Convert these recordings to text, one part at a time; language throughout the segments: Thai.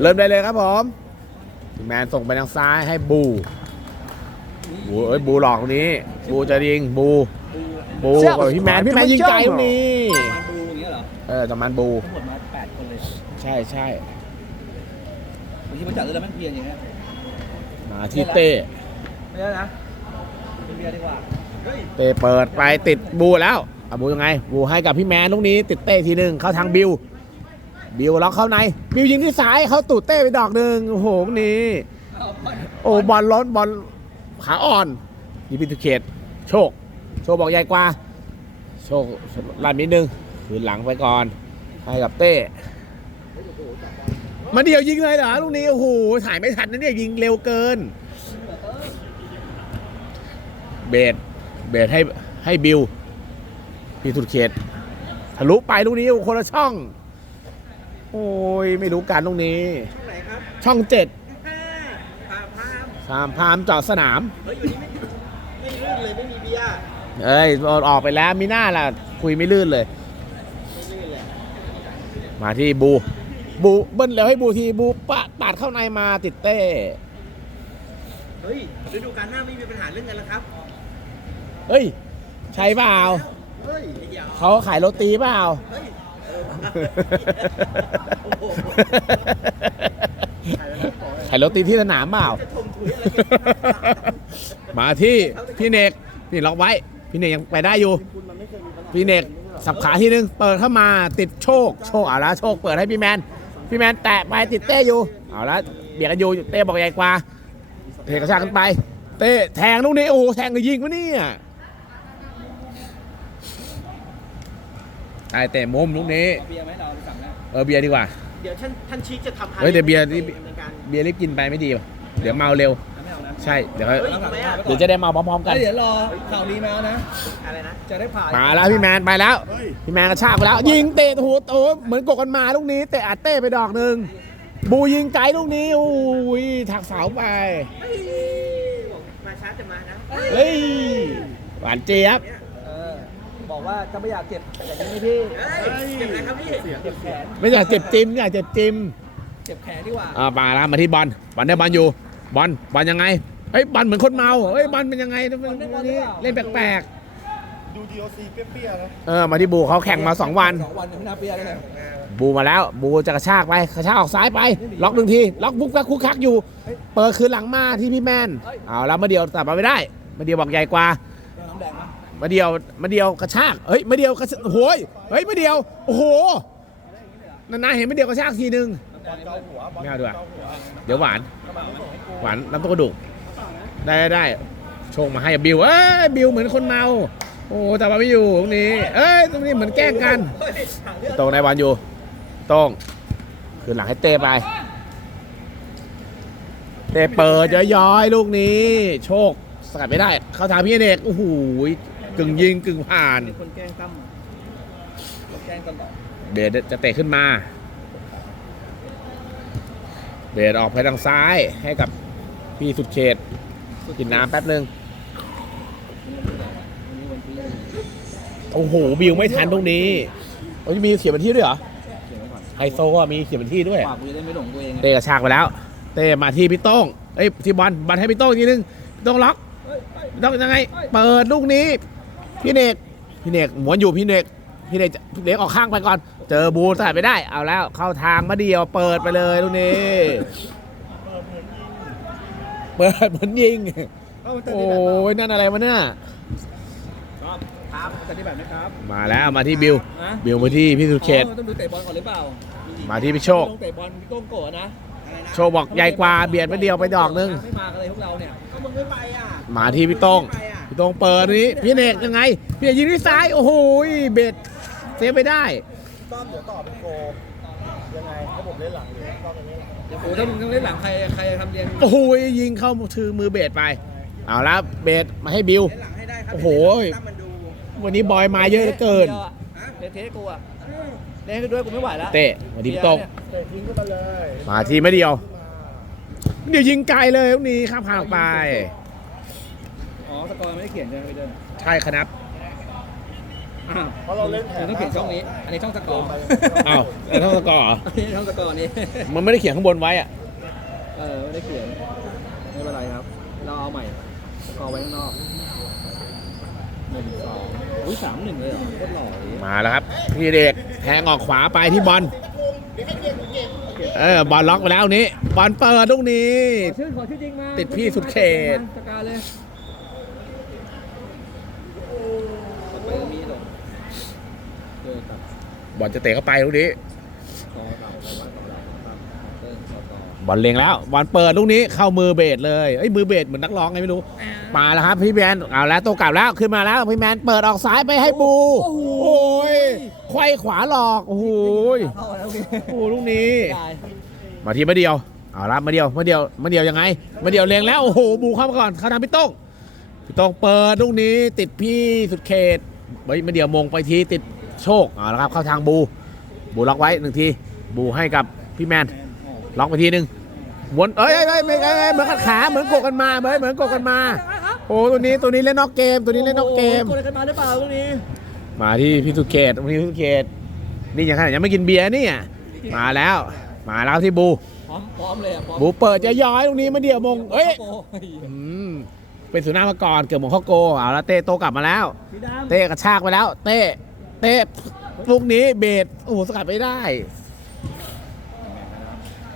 เริ่มได้เลยครับผมพี่แมนส่งไปทางซ้ายให้บูบูเอ้ยบูหลอกตรงนี้ บูจะยิงบูบูกับพี่แมนพี่แมนยิงไกลตรงนี้มาดูอย่างเงี้ยเหรอเออประมาณบูทั้งหมดมาแปดคนเลยใช่ใช่บางทีมันจัดเลยแล้วมันเพียนอย่างเงี้ยมาที่เต้ไม่ได้นะเป็นเบียร์ดีกว่าเต้เปิดไปติดบูแล้วอะบูยังไง บูให้กับพี่แมนลูกนี้ ติดเต้ทีหนึ่งเข้าทางบิว บิวล็อกเข้าใน บิวยิงที่ซ้ายเขาตูดเต้ไปดอกหนึ่งโอ้โหนี้เอาไปโอ้บอลล้นบอลขาอ่อนยีพิทุเขตโชค โชคบอกใหญ่กว่า โชคลายนิดนึงคืนหลังไปก่อน ให้กับเต้มาเดียวยิงเลยเหรอลูกนี้โอ้โหถ่ายไม่ทันนะเนี่ยยิงเร็วเกิน เบสเบสให้ให้บิวพี่ทุเขตทะลุไปลูกนี้คนละช่อง โอ้ยไม่รู้การลูกนี้ ช่องไหนครับช่องเจ็ดพามพามสามพามเจอดสนาม เฮ้ยอยู่นี่ไม่ไม่ลื่นเลยไม่มีเบียร์เอ้ยออกไปแล้วมีหน้าล่ะ คุยไม่ลื่นเลย ไม่ลื่นเลยมาที่บู บูเบิ้ลแล้วให้บูทีบูปะตัดเข้าในมาติดเต้ เฮ้ยฤดูกาลหน้าไม่มีปัญหาเรื่องกันแล้วครับเฮ้ย ใช่เปล่าเฮ้ยเดี๋ยวเขาขายโรตีเปล่าเฮ้ยเออโอ้โห ขายโรตีที่สนามเปล่า จะชมถุยอะไรกันมาที่พี่เนกพี่ล็อกไว้ พี่เนกยังไปได้อยู่ คุณมันไม่เคยมีปัญหาพี่เนกสับขาทีนึง เปิดเข้ามาติดโชค โชคเอาละโชคเปิดให้พี่แมน พี่แมนแตะไปติดเต้อยู่ เอาละเบียดกันอยู่เต้บอกใหญ่กว่าเทกระชากกันไป เต้แทงลูกนี้โอ้โหแทงหรือยิงวะเนี่ย ได้เตะมุมลูกนี้เบียร์ไหมเราสั่งแล้วเออเบียร์ดีกว่า เดี๋ยวท่านท่านชิคจะทำเฮ้ยเดี๋ยวเบียร์นี่ในการเบียร์รีบกินไปไม่ดีว่ะเดี๋ยวเมาเร็ว ไม่เอานะใช่เดี๋ยวเขาเฮ้ยทำไมอะเดี๋ยวจะได้เมาพร้อมๆกันเดี๋ยวรอข่าวดีมานะ อะไรนะจะได้ผ่านมาแล้วพี่แมนไปแล้ว พี่แมนกระชากไปแล้ว ยิงเตะโอ้โหโอ้โหเหมือนกดกันมาลูกนี้เตะอัดเต้ไปดอกหนึ่งบูยิงไกลลูกนี้โอ้ยถักเสาไปมาช้าจะมานะเฮ้ยหวานเจี๊ยบเออ บอกว่าจะไม่อยากเจ็บอย่างนี้พี่ เจ็บอะไรครับพี่เจ็บแขน ไม่อยากเจ็บจิมอยากเจ็บจิมเจ็บแขนดีกว่า อ่ามาแล้วมาที่บอลบอลได้บอลอยู่บอลบอลยังไงเฮ้ยบอลเหมือนคนเมาเฮ้ยบอลเป็นยังไงวันนี้เล่นแปลกดู DLC เปรี้ยๆนะๆเออมาที่บูเขาแข่งมาสองวัน สองวันยังไม่นับเบียร์เลยนะบูมาแล้วบูจะกระชากไปกระชากออกซ้ายไป ล็อกหนึ่งทีล็อกบุกกักคุกคักอยู่ เปิดคืนหลังมาที่พี่แมนเอาแล้วมาเดียวตัดมาไม่ได้มาเดียวบอกใหญ่กว่า มาเดียวมาเดียวกระชากเฮ้ยมาเดียวกระชากโอ้ยเฮ้ยมาเดียวโอ้โหนานๆเห็นมาเดียวกระชากทีนึงน้ำแดงเกาหัวไม่เอาดีกว่าเดี๋ยวหวานหวานน้ำต้มกระดูกได้ได้โชงมาให้บิวเอ้ยบิวเหมือนคนเมาโอ้แต่ว่าไม่อยู่ตรงนี้ เอ้ยตรงนี้เหมือนแกล้งกันตรงในบอลอยู่ตรงคืนหลังให้เต้ไปเต้เปิดย้อยๆลูกนี้ โชคสกัดไม่ได้ เข้าทางพี่เด็กโอ้โห กึ่งยิงกึ่งผ่าน มีคนแกล้งตั้มคนแกล้งตลอดเบสจะเตะขึ้นมา เบสออกไปทางซ้ายให้กับพี่สุดเขตกินน้ำแป๊บนึง วันนี้วันที่โอ้โห บิวไม่ทันตรงนี้โอ้ยมีเขียนบันที่ด้วยเหรอ เขียนไว้ก่อนไฮโซก็มีเขียนบันที่ด้วย ปากกูจะได้ไม่หลงตัวเองไงเตะกระชากไปแล้ว เตะมาที่พี่โต้งเอ้ยที่บอลบอลให้พี่โต้งอีกทีนึงพี่โต้งล็อกพี่โต้งยังไง เปิดลูกนี้ พี่เนกพี่เนกหมวนอยู่พี่เนกพี่เนกพี่เนกออกข้างไปก่อน เจอบูใส่ไปได้ เอาแล้ว เข้าทางมาเดียวเปิดไปเลยลูกนี้เปิดเหมือนยิงเอ้ามันจะโอ้ดีแบบยนั่นอะไรวะเนี่ยครับครับจะดีแบบไหมครับ มาแล้วมาที่บิวนะบิวมาที่พี่สุเขตอ๋อต้องดูเตะบอลก่อนหรือเปล่า มาที่พี่โชคต้องเตะบอลพี่โต้งโกะนะโชว์บอกใหญ่กว่าเบียดไปเดียวไปดอกนึงไม่มากันเลยพวกเราเนี่ยก็มึงไม่ไปอะมาที่พี่โต้งไม่ไปอะ พี่โต้งเปิดนี้พี่เนกยังไงพี่เนกยิงที่ซ้ายโอ้โหเบ็ดเซฟไปได้ต้อมเดี๋ยวต่อเป็นโกยังไงถ้าผมเล่นหลังเลยต้อมเป็นเล่นหลังเดี๋ยวโอ้ถ้ามึงต้องเล่นหลังใครใครทำเรียนโอ้โหยิงเข้าถือมือเบสไปเอาแล้วเบสมาให้บิวเล่นหลังให้ได้ครัโอ้โหตั้มมันดูวันนี้บอยมาเยอะเหลือเกินเล่นเทสกูอะเล่นให้ด้วยกูไม่ไหวแล้วเตะมาที่พี่โต้งเตะทิ้งขึ้นมาเลยมาที่ไม่เดียว เดี๋ยวยิงไกลเลยลูกนี้ข้ามผ่านออกไป อ๋อสกอร์ไม่ได้เขียนใช่ไหมพี่เดินใช่ครับอ้าวเพราะเราเล่นแผน ต้องเขียนช่องนี้ อันนี้ช่องสกอร์อ้าวแล้วเท่าสกอร์เหรออันนี้ช่องสกอร์นี่ มันไม่ได้เขียนข้างบนไว้อะเออไม่ได้เขียนไม่เป็นไรครับ เราเอาใหม่สกอร์ไว้ข้างนอกหนึ่งสองอุ้ยสามหนึ่งเลยเหรอโคตรหล่อเลยมาแล้วครับพี่เด็กแทงออกขวาไปที่บอลเออบอลล็อกไปแล้วนี้บอลเปิดลูกนี้ ขอชื่อขอชื่อจริงมาติดพี่สุดเขต จัดการเลยต่อไปก็มีหรอกเจอกั บบอลจะเตะเข้าไปลูกนี้ต่อเราไปวันต่อเราครับเติ้ลต่อต่อบอลเล็งแล้วบอลเปิดลูกนี้เข้ามือเบสเลยเอ้ยมือเบสเหมือนนักร้องไงไม่รู้มาแล้วครับพี่แมนเอาแล้วตัวกลับแล้วขึ้นมาแล้วพี่แมนเปิดออกซ้ายไปให้บูโอ้โหโอ้ยไขว้ขวาหลอกโอ้โหยเข้าแล้วพี่โอ้โหลูกนี้ได้มาทีมาเดียวเอาละมาเดียวมาเดียวมาเดียวยังไง มาเดียวเล็งแล้วโอ้โหบูเข้ามาก่อนเขาทำพี่โต้งพี่โต้งเปิดลูกนี้ติดพี่สุดเขตเฮ้ยมาเดียวมงไปทีติด โชคเอาละครับเข้าทางบูบูล็อกไว้หนึ่งทีบูให้กับพี่แมนล็อกไปทีหนึ่งวนเอ้ยเอ้ยเอ้ยไม่เอ้ยเอ้ยเหมือนขัดขาเหมือนกดกันมาเหมือนเหมือนกดกันมาโอ้ตัวนี้ตัวนี้เล่นนอกเกมตัวนี้เล่นนอกเกมโอ้โหกดกันมาหรือเปล่าตรงนี้มาที่พี่สุเกตพี่สุเกตนี่ยังขนาดยังไม่กินเบียร์นี่อะมาแล้ว มาแล้วที่บู พร้อมพร้อมเลยอะพร้อมบูเปิดจะย้อยตรงนี้มาเดียวมงเอ้ยโอ้ยอืมเป็นสุนัขมาก่อนเกือบหมงข้อโกเอาแล้วเต้โตกลับมาแล้ว พี่ดำเต้กระชากไปแล้ว เต้ เต้ลูกนี้เบสโอ้โหสกัดไม่ได้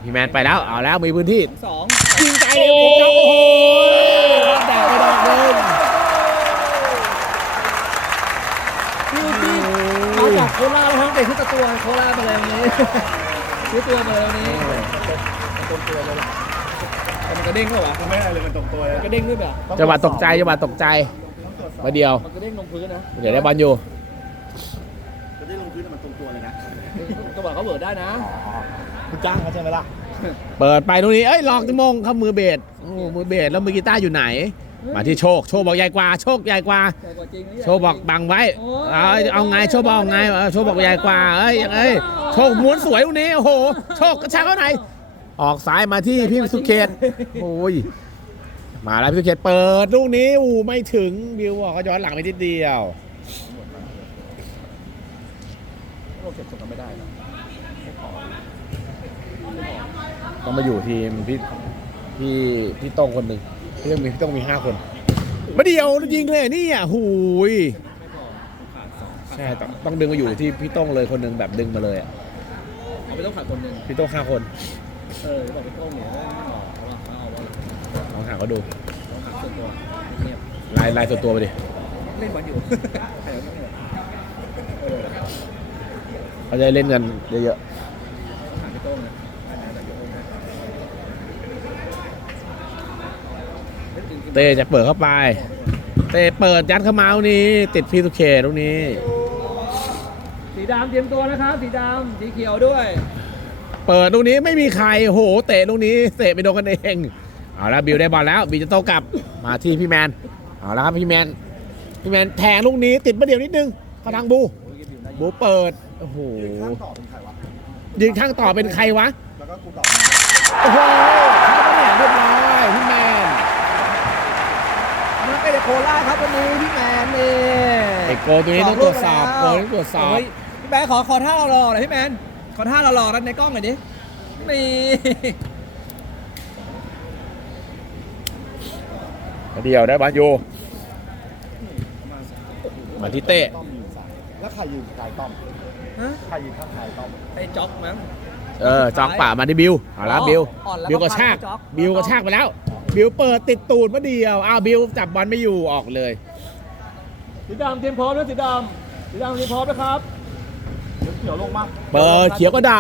พี่แมนไปแล้ว เอาแล้วมีพื้นที่สองยิงไกลเลยพี่จ๊อกโอ้โหรับแดกไปดอกหนึงพี่พี่มาจากโคราชทั้งเตะที่ตะตัวโคราชมาเลยวันนี้ซื้อตัวมาเลยวันนี้ตรงตัวเลยล่ะแต่มันกระเด้งด้วยวะไม่อะไรเลยมันตรงตัวเลยมันกระเด้งด้วยแบบจังหวะตกใจจังหวะตกใจต้องตรวจสอบมาเดียวมันกระเด้งลงพื้นนะเดี๋ยวได้บอลอยู่จะ ได้ลงพื้นมันตรงตัวเลยนะจังหวะเขาเบิร์ดได้นะคุณจ้างเขาใช่ไหมล่ะ เปิดไปตรงนี้ เอ้ยหลอกจะมงเข้ามือเบสโอ้มือเบสแล้วมือกีตาร์อยู่ไหน มาที่โชค โชคบอกใหญ่กว่า โชคใหญ่กว่าแต่กว่าจริงนะโชคบอกบังไว้ เอาเอาไง โชคบอกเอาไงเออโชคบอกใหญ่กว่า เอ้ยยังไงโชคม้วนสวยตรงนี้ โอ้โห โชคกระชากเข้าไหน ออกซ้ายมาที่พี่สุเกตโอ้ย มาแล้วพี่สุเกตเปิดลูกนี้ อู้ไม่ถึง บิวบอกเขาย้อนหลังไปนิดเดียว โลก เก็บส่งกันไม่ได้นะต้องมาอยู่ทีมพี่พี่พี่โต้งคนหนึ่งพี่ต้องมีพี่ต้องมีห้าคนมาเดียวยิงเลยนี่อะหูยไม่พอขาดสองใช่ต้องต้องดึงมาอยู่ที่พี่โต้งเลยคนหนึ่งแบบดึงมาเลยอะเอาไปต้องขาดคนหนึ่งพี่โต้งห้าคน เออบอกไปโต้งเนี่ยไม่ออกเพราะว่าเขาเอาว่าลองถามเขาดูต้องขาดส่วนตัวเงียบลายลายส่วนตัวไปดิเล่นบอลอยู่ใครเอาไม่ได้เออ เขาจะได้เล่นกันเยอะถามพี่โต้งนะๆเต้จะเปิดเข้าไป เต้เปิดยัดเข้ามาตรงนี้ ติดพี่สุเคตรงนี้ สีดำเตรียมตัวนะครับ สีดำสีเขียวด้วย เปิดตรงนี้ไม่มีใครโอ้โหเตะตรงนี้เตะไปโดนกันเองเอาแล้วบิวได้บอลแล้วบิวจะโต้กลับมาที่พี่แมนเอาแล้วครับพี่แมนพี่แมนแทงลูกนี้ติดมาเดียวนิดนึงเข้าทางบูบูเปิด โอ้โหข้างต่อเป็นใครวะยืนข้างต่อเป็นใครวะ แล้วก็กูต่อโอ้โหเข้าตำแหน่งเรียบร้อยพี่แมนมาเป็นโคราชครับวันนี้พี่แมนนี่ไอโกตัวนี้ต้องตรวจสอบโกต้องตรวจสอบเฮ้ยพี่แมนขอขอท่าเรารอหน่อยพี่แมนขอท่าเรารอกันในกล้องหน่อยดินี่เดียวได้บอลอยู่มาที่เต้ต้อมยืนซ้ายแล้วใครยืนกายต้อม ฮะใครยืนข้างกายต้อมไอ้จ็อกมั้ง เออจองป่ามาที่บิวเอาละอ๋อบิวอ่อนแล้วบิวกระชากก็พาไปจ๊อก บิวกระชากไปแล้ว บิวเปิดติดตูดมาเดียวอ้าวบิวจับบอลไม่อยู่ออกเลย สีดำเตรียมพร้อมนะสีดำสีดำเตรียมพร้อมนะครับเขียวลงมาเปิดเขียวก็ด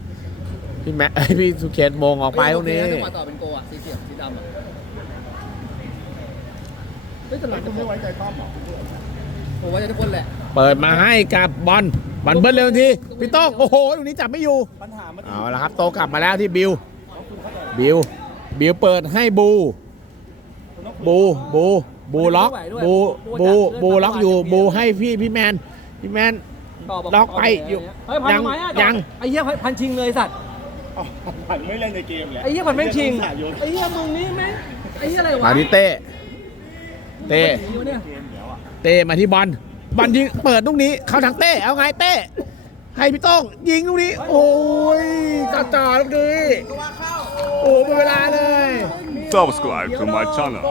ำพี่แม่เอ้ยพี่สุเขตมงออกไปตรงนี้ จังหวะต่อเป็นโกอะสีเขียวสีดำอะเฮ้ยแต่หลังคุจะณไม่ไม่ไว้ไว้ใจต้อมหรอผมว่าจะทุกคนแหละ เปิดมาให้กับบอล บอลเบิ้ลเร็วทีพี่โต้องโอ้โหตรงนี้จับไม่อยู่ปัญหามันเอาละครับโตกลับมาแล้วที่บิวบิวบิวเปิดให้บู บูบูบูล็อกบูบูบูล็อกอยู่บูให้พี่พี่แมนพี่แมน ล็อกไปอยู่เฮ้ยพันยังทำไมอะยัง ไอ้เหี้ยพันชิงเลยสัตว์ผันไม่เล่นในเกมแหละไอ้เหี้ยพันแม่งชิงสายโยนไอ้เหี้ยมึงนี่แม่งไอ้เหี้ยอะไรวะมาที่เต้เต้อยู่เนี่ยเกมเดี๋ยวอะเต้มาที่บอล บอลยิงเปิดลูกนี้เข้าทางเต้เอาไงเต้ให้พี่ต้องยิงลูกนี้ โอ้ยจ่อจ่อลูกนี้โอ้หมดเวลาเลย Subscribe to my channel.